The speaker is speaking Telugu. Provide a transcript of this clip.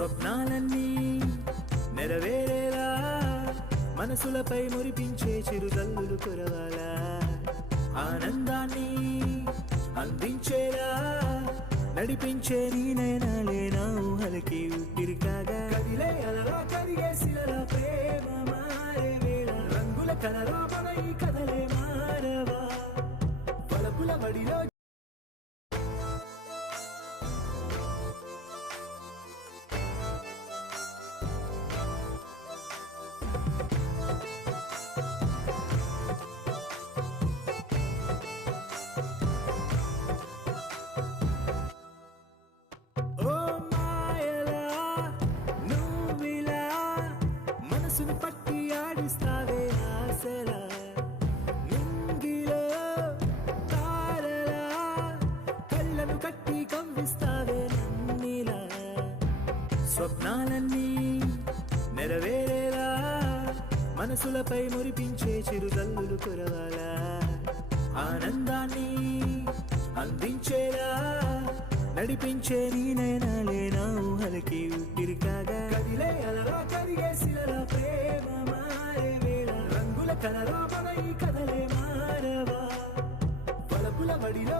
స్వప్నాలన్నీ నెరవేరేలా మనసులపై మురిపించే చిరుజల్లులు కురవాలా ఆనందాన్ని అందించేలా నడిపించే నీ నయనాలే నా ఊహలకి ఊపిరి కాగా కదిలే అలలా కరిగే శిలల ప్రేమ మారే వేళ రంగుల కలరా మన ఈ కథలే మారవా వలపుల బడిలో పట్టి ఆడిస్తావే ఆశలా నింగిలో తారలా కళ్ళను కట్టి కవ్విస్తావే నన్నిలా స్వప్నాలన్నీ నెరవేరేలా మనసులపై మురిపించే చిరుజల్లులు కురవాలా ఆనందాన్ని అందించేలా నడిపించే నీ నయనాలే నా ఊహలకి ఊపిరి కాగా కదిలే అలలా కరిగే శిలల ప్రేమ మారే వేళ రంగుల కలరా మన ఈ కథలే మారవా వలపుల బడిలో